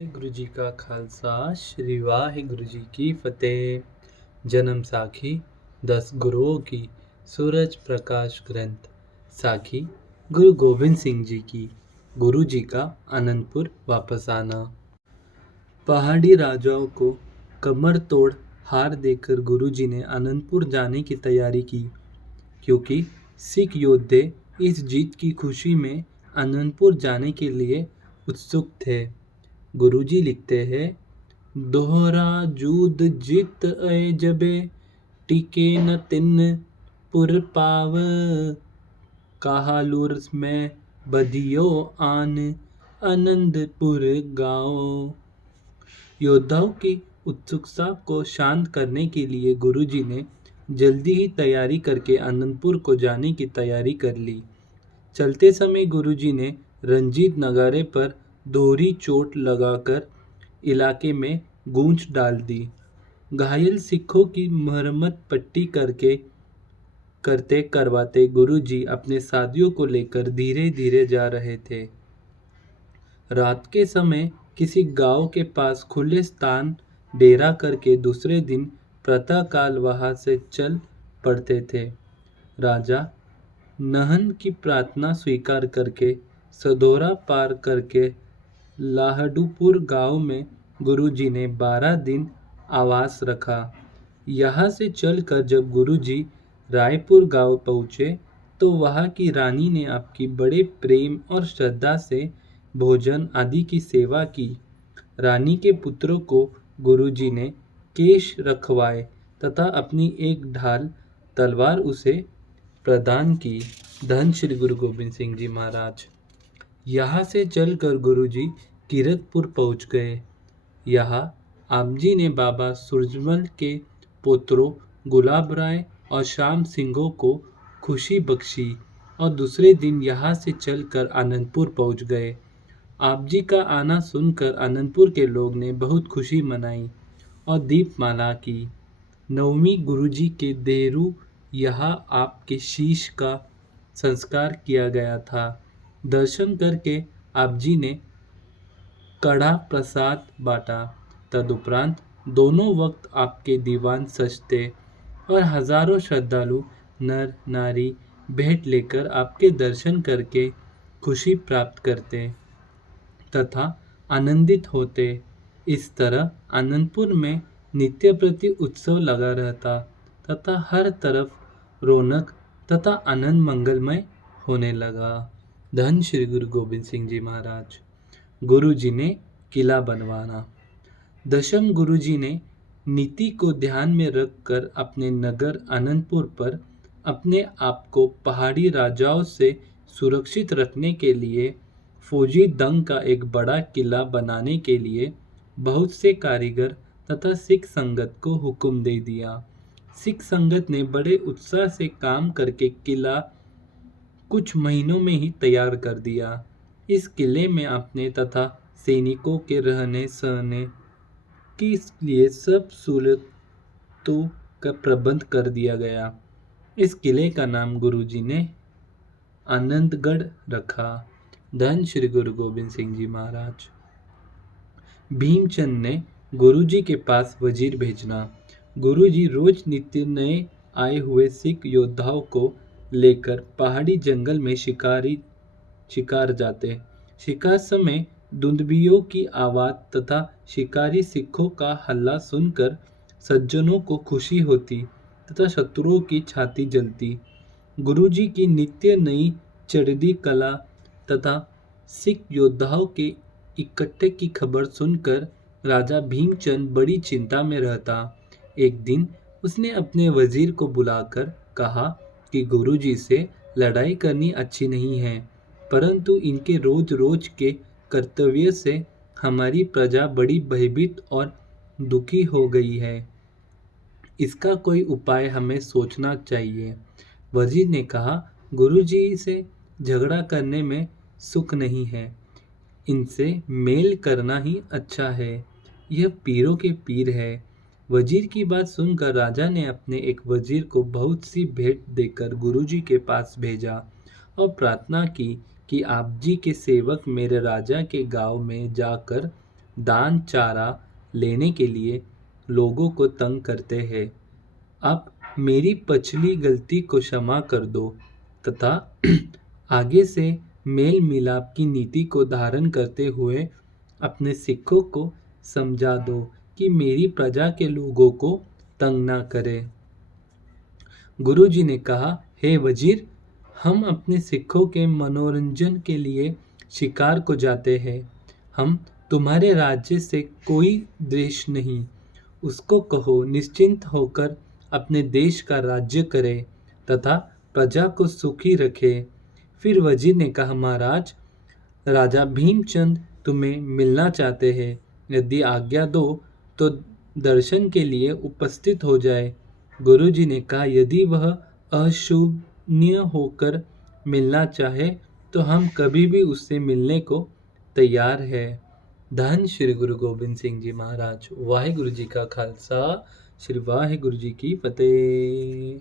गुरु जी का खालसा श्री वाहिगुरु जी की फतेह। जन्म साखी 10 गुरुओं की सूरज प्रकाश ग्रंथ साखी गुरु गोविंद सिंह जी की। गुरु जी का आनंदपुर वापस आना। पहाड़ी राजाओं को कमर तोड़ हार देकर गुरु जी ने आनंदपुर जाने की तैयारी की, क्योंकि सिख योद्धे इस जीत की खुशी में आनंदपुर जाने के लिए उत्सुक थे। गुरुजी लिखते हैं, दोहरा जूद जित अय जबे टिके न तिन पुर पाव, कहालुर में बधियो आन आनंदपुर गाओ। योद्धाओं की उत्सुकता को शांत करने के लिए गुरुजी ने जल्दी ही तैयारी करके आनंदपुर को जाने की तैयारी कर ली। चलते समय गुरुजी ने रंजीत नगारे पर दोहरी चोट लगाकर इलाके में गूंज डाल दी। घायल सिखों की मरम्मत पट्टी करते करवाते गुरुजी अपने साथियों को लेकर धीरे धीरे जा रहे थे। रात के समय किसी गांव के पास खुले स्थान डेरा करके दूसरे दिन प्रातःकाल वहां से चल पड़ते थे। राजा नहन की प्रार्थना स्वीकार करके सधोरा पार करके लाहडूपुर गांव में गुरुजी ने 12 दिन आवास रखा। यहाँ से चलकर जब गुरुजी रायपुर गांव पहुँचे तो वहाँ की रानी ने आपकी बड़े प्रेम और श्रद्धा से भोजन आदि की सेवा की। रानी के पुत्रों को गुरुजी ने केश रखवाए तथा अपनी एक ढाल तलवार उसे प्रदान की। धन श्री गुरु गोविंद सिंह जी महाराज। यहाँ से चलकर गुरुजी कीरतपुर पहुँच गए। यहाँ आप जी ने बाबा सूरजमल के पुत्रों गुलाब राय और श्याम सिंहों को खुशी बख्शी और दूसरे दिन यहाँ से चलकर आनंदपुर पहुँच गए। आप जी का आना सुनकर आनंदपुर के लोग ने बहुत खुशी मनाई और दीपमाला की। नवमी गुरुजी के देहरू यहाँ आपके शीश का संस्कार किया गया था। दर्शन करके आप जी ने कड़ा प्रसाद बांटा। तदुपरांत दोनों वक्त आपके दीवान सजते और हजारों श्रद्धालु नर नारी भेंट लेकर आपके दर्शन करके खुशी प्राप्त करते तथा आनंदित होते। इस तरह आनंदपुर में नित्य प्रति उत्सव लगा रहता तथा हर तरफ रौनक तथा आनंद मंगलमय होने लगा। धन श्री गुरु गोविंद सिंह जी महाराज। गुरु जी ने किला बनवाना। दशम गुरु जी ने नीति को ध्यान में रखकर अपने नगर आनंदपुर पर अपने आप को पहाड़ी राजाओं से सुरक्षित रखने के लिए फौजी दंग का एक बड़ा किला बनाने के लिए बहुत से कारीगर तथा सिख संगत को हुक्म दे दिया। सिख संगत ने बड़े उत्साह से काम करके किला कुछ महीनों में ही तैयार कर दिया। इस किले में अपने तथा सैनिकों के रहने सहने के लिए सब सहूलतों का प्रबंध कर दिया गया। इस किले का नाम गुरुजी ने आनंदगढ़ रखा। धन श्री गुरु गोविंद सिंह जी महाराज। भीमचंद ने गुरुजी के पास वजीर भेजना। गुरुजी रोज नित्य नए आए हुए सिख योद्धाओं को लेकर पहाड़ी जंगल में शिकार जाते। शिकार समय दुंदभियों की आवाज तथा शिकारी सिखों का हल्ला सुनकर सज्जनों को खुशी होती तथा शत्रुओं की छाती जलती। गुरुजी की नित्य नई चढ़ती कला तथा सिख योद्धाओं के इकट्ठे की खबर सुनकर राजा भीमचंद बड़ी चिंता में रहता। एक दिन उसने अपने वजीर को बुलाकर कहा कि गुरुजी से लड़ाई करनी अच्छी नहीं है, परंतु इनके रोज रोज के कर्तव्य से हमारी प्रजा बड़ी भयभीत और दुखी हो गई है। इसका कोई उपाय हमें सोचना चाहिए। वजीर ने कहा, गुरुजी से झगड़ा करने में सुख नहीं है, इनसे मेल करना ही अच्छा है। यह पीरों के पीर है। वजीर की बात सुनकर राजा ने अपने एक वजीर को बहुत सी भेंट देकर गुरुजी के पास भेजा और प्रार्थना की कि आप जी के सेवक मेरे राजा के गांव में जाकर दान चारा लेने के लिए लोगों को तंग करते हैं। आप मेरी पिछली गलती को क्षमा कर दो तथा आगे से मेल मिलाप की नीति को धारण करते हुए अपने सिखों को समझा दो कि मेरी प्रजा के लोगों को तंग ना करे। गुरुजी ने कहा, हे वजीर, हम अपने सिखों के मनोरंजन के लिए शिकार को जाते हैं। हम तुम्हारे राज्य से कोई द्वेष नहीं। उसको कहो निश्चिंत होकर अपने देश का राज्य करे तथा प्रजा को सुखी रखे। फिर वजीर ने कहा, महाराज, राजा भीमचंद तुम्हें मिलना चाहते हैं। यदि आज्ञा दो तो दर्शन के लिए उपस्थित हो जाए। गुरुजी ने कहा, यदि वह अशून्य होकर मिलना चाहे तो हम कभी भी उससे मिलने को तैयार है। धन श्री गुरु गोबिंद सिंह जी महाराज। वाहिगुरु जी का खालसा, श्री वाहिगुरु जी की फतेह।